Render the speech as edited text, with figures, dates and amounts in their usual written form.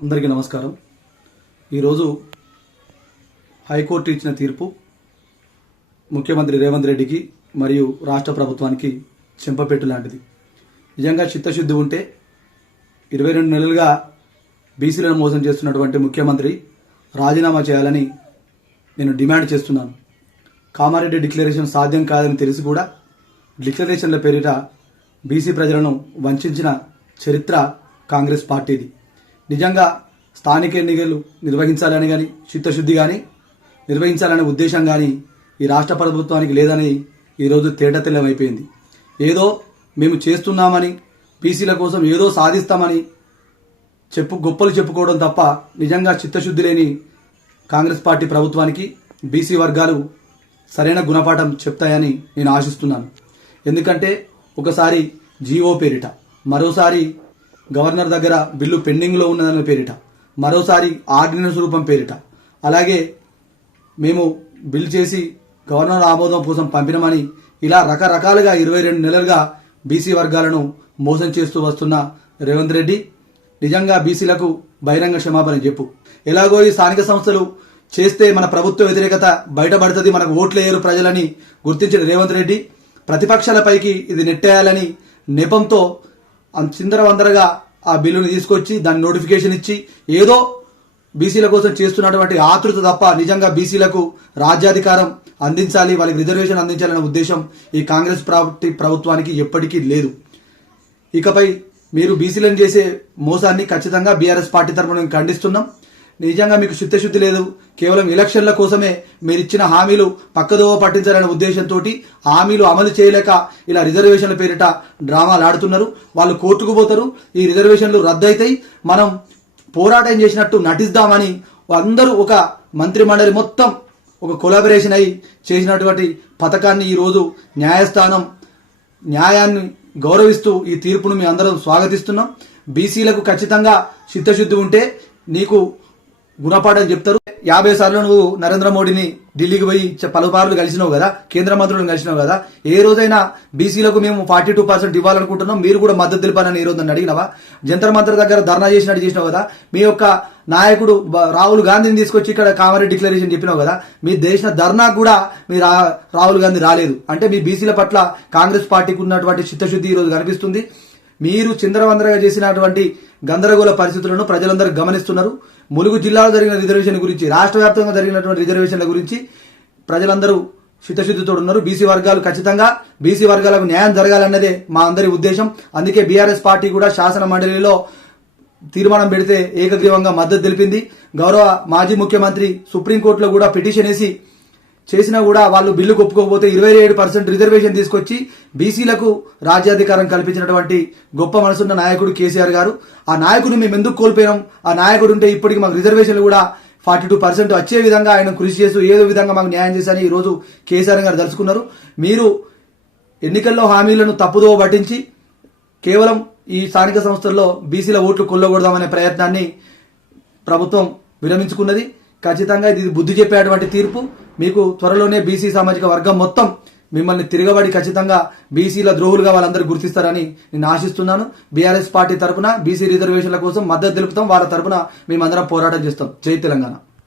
అందరికీ నమస్కారం. ఈరోజు హైకోర్టు ఇచ్చిన తీర్పు ముఖ్యమంత్రి రేవంత్ రెడ్డికి మరియు రాష్ట్ర ప్రభుత్వానికి చెంపపెట్టు లాంటిది. నిజంగా చిత్తశుద్ధి ఉంటే 22 నెలలుగా బీసీలను మోసం చేస్తున్నటువంటి ముఖ్యమంత్రి రాజీనామా చేయాలని నేను డిమాండ్ చేస్తున్నాను. కామారెడ్డి డిక్లరేషన్ సాధ్యం కాదని తెలిసి కూడా డిక్లరేషన్ల పేరిట బీసీ ప్రజలను వంచిన చరిత్ర కాంగ్రెస్ పార్టీది. నిజంగా స్థానిక ఎన్నికలు నిర్వహించాలని కానీ చిత్తశుద్ధి కానీ నిర్వహించాలనే ఉద్దేశం కానీ ఈ రాష్ట్ర ప్రభుత్వానికి లేదని ఈరోజు తేటతెల్లమైపోయింది. ఏదో మేము చేస్తున్నామని బీసీల కోసం ఏదో సాధిస్తామని గొప్పలు చెప్పుకోవడం తప్ప నిజంగా చిత్తశుద్ధి లేని కాంగ్రెస్ పార్టీ ప్రభుత్వానికి బీసీ వర్గాలు సరైన గుణపాఠం చెప్తాయని నేను ఆశిస్తున్నాను. ఎందుకంటే ఒకసారి జీవో పేరిట, మరోసారి గవర్నర్ దగ్గర బిల్లు పెండింగ్లో ఉన్నదన్న పేరిట, మరోసారి ఆర్డినెన్స్ రూపం పేరిట, అలాగే మేము బిల్ చేసి గవర్నర్ ఆమోదం కోసం పంపినమని ఇలా రకరకాలుగా 22 నెలలుగా బీసీ వర్గాలను మోసం చేస్తూ వస్తున్న రేవంత్ రెడ్డి నిజంగా బీసీలకు బహిరంగ క్షమాపణ చెప్పు. ఎలాగో ఈ స్థానిక సంస్థలు చేస్తే మన ప్రభుత్వ వ్యతిరేకత బయటపడుతుంది, మనకు ఓట్లేయరు ప్రజలని గుర్తించిన రేవంత్ రెడ్డి ప్రతిపక్షాలపైకి ఇది నెట్టేయాలని నెపంతో చిందరవందరగా ఆ బిల్లును తీసుకొచ్చి దాని నోటిఫికేషన్ ఇచ్చి ఏదో బీసీల కోసం చేస్తున్నటువంటి ఆతృత తప్ప నిజంగా బీసీలకు రాజ్యాధికారం అందించాలి, వాళ్ళకి రిజర్వేషన్ అందించాలనే ఉద్దేశం ఈ కాంగ్రెస్ ప్రభుత్వానికి ఎప్పటికీ లేదు. ఇకపై మీరు బీసీలను చేసే మోసాన్ని ఖచ్చితంగా బీఆర్ఎస్ పార్టీ తరఫున మేము ఖండిస్తున్నాం. నిజంగా మీకు చిత్తశుద్ధి లేదు, కేవలం ఎలక్షన్ల కోసమే మీరు ఇచ్చిన హామీలు పక్కదోవ పట్టించాలనే ఉద్దేశంతో హామీలు అమలు చేయలేక ఇలా రిజర్వేషన్ల పేరిట డ్రామాలు ఆడుతున్నారు. వాళ్ళు కోర్టుకు పోతారు, ఈ రిజర్వేషన్లు రద్దయితాయి, మనం పోరాటం చేసినట్టు నటిద్దామని అందరూ ఒక మంత్రి మండలి మొత్తం ఒక కొలాబరేషన్ అయి చేసినటువంటి పథకాన్ని ఈరోజు న్యాయస్థానం న్యాయాన్ని గౌరవిస్తూ ఈ తీర్పును మేము అందరం స్వాగతిస్తున్నాం. బీసీలకు ఖచ్చితంగా చిత్తశుద్ధి ఉంటే నీకు గుణపాఠం చెప్తారు. 50 సార్లు నువ్వు నరేంద్ర మోడీని ఢిల్లీకి పోయి పలుపార్లు కలిసినావు కదా, కేంద్ర మంత్రులను కలిసినావు కదా, ఏ రోజైనా బీసీలకు మేము 42% ఇవ్వాలనుకుంటున్నాం, మీరు కూడా మద్దతు తెలిపాలని ఈ రోజు నన్ను అడిగినావా? జంతర్ మంతర్ దగ్గర ధర్నా చేసినట్టు చేసినావు కదా, మీ యొక్క నాయకుడు రాహుల్ గాంధీని తీసుకొచ్చి ఇక్కడ కామారెడ్డి డిక్లరేషన్ చెప్పినావు కదా, మీ దేశ ధర్నా కూడా మీ రాహుల్ గాంధీ రాలేదు. అంటే మీ బీసీల పట్ల కాంగ్రెస్ పార్టీకి ఉన్నటువంటి చిత్తశుద్ధి ఈరోజు కనిపిస్తుంది. మీరు చిందరవందరగా చేసినటువంటి గందరగోళ పరిస్థితులను ప్రజలందరూ గమనిస్తున్నారు. ములుగు జిల్లాలో జరిగిన రిజర్వేషన్ గురించి, రాష్ట్ర వ్యాప్తంగా జరిగినటువంటి రిజర్వేషన్ల గురించి ప్రజలందరూ చిత్తశుద్ధితో ఉన్నారు. బీసీ వర్గాలు ఖచ్చితంగా బీసీ వర్గాలకు న్యాయం జరగాలన్నదే మా అందరి ఉద్దేశం. అందుకే బీఆర్ఎస్ పార్టీ కూడా శాసన మండలిలో తీర్మానం పెడితే ఏకగ్రీవంగా మద్దతు తెలిపింది. గౌరవ మాజీ ముఖ్యమంత్రి సుప్రీంకోర్టులో కూడా పిటిషన్ వేసి చేసినా కూడా వాళ్ళు బిల్లు ఒప్పుకోకపోతే 27% రిజర్వేషన్ తీసుకొచ్చి బీసీలకు రాజ్యాధికారం కల్పించినటువంటి గొప్ప మనసున్న నాయకుడు కేసీఆర్ గారు. ఆ నాయకుడిని మేము ఎందుకు కోల్పోయినాం? ఆ నాయకుడు ఉంటే ఇప్పటికి మాకు రిజర్వేషన్లు కూడా 42% వచ్చే విధంగా ఆయన కృషి చేస్తూ ఏదో విధంగా మాకు న్యాయం చేశారని ఈ రోజు కేసీఆర్ గారు తలుచుకున్నారు. మీరు ఎన్నికల్లో హామీలను తప్పుదోవ పట్టించి కేవలం ఈ స్థానిక సంస్థల్లో బీసీల ఓట్లు కొల్లగొడదామనే ప్రయత్నాన్ని ప్రభుత్వం విరమించుకున్నది. ఖచ్చితంగా ఇది బుద్ధి చెప్పేటువంటి తీర్పు. మీకు త్వరలోనే బీసీ సామాజిక వర్గం మొత్తం మిమ్మల్ని తిరగబడి ఖచ్చితంగా బీసీల ద్రోహులుగా వాళ్ళందరూ గుర్తిస్తారని నేను ఆశిస్తున్నాను. బీఆర్ఎస్ పార్టీ తరఫున బీసీ రిజర్వేషన్ల కోసం మద్దతు తెలుపుతాం. వాళ్ళ తరఫున మేమందరం పోరాటం చేస్తాం. జై తెలంగాణ.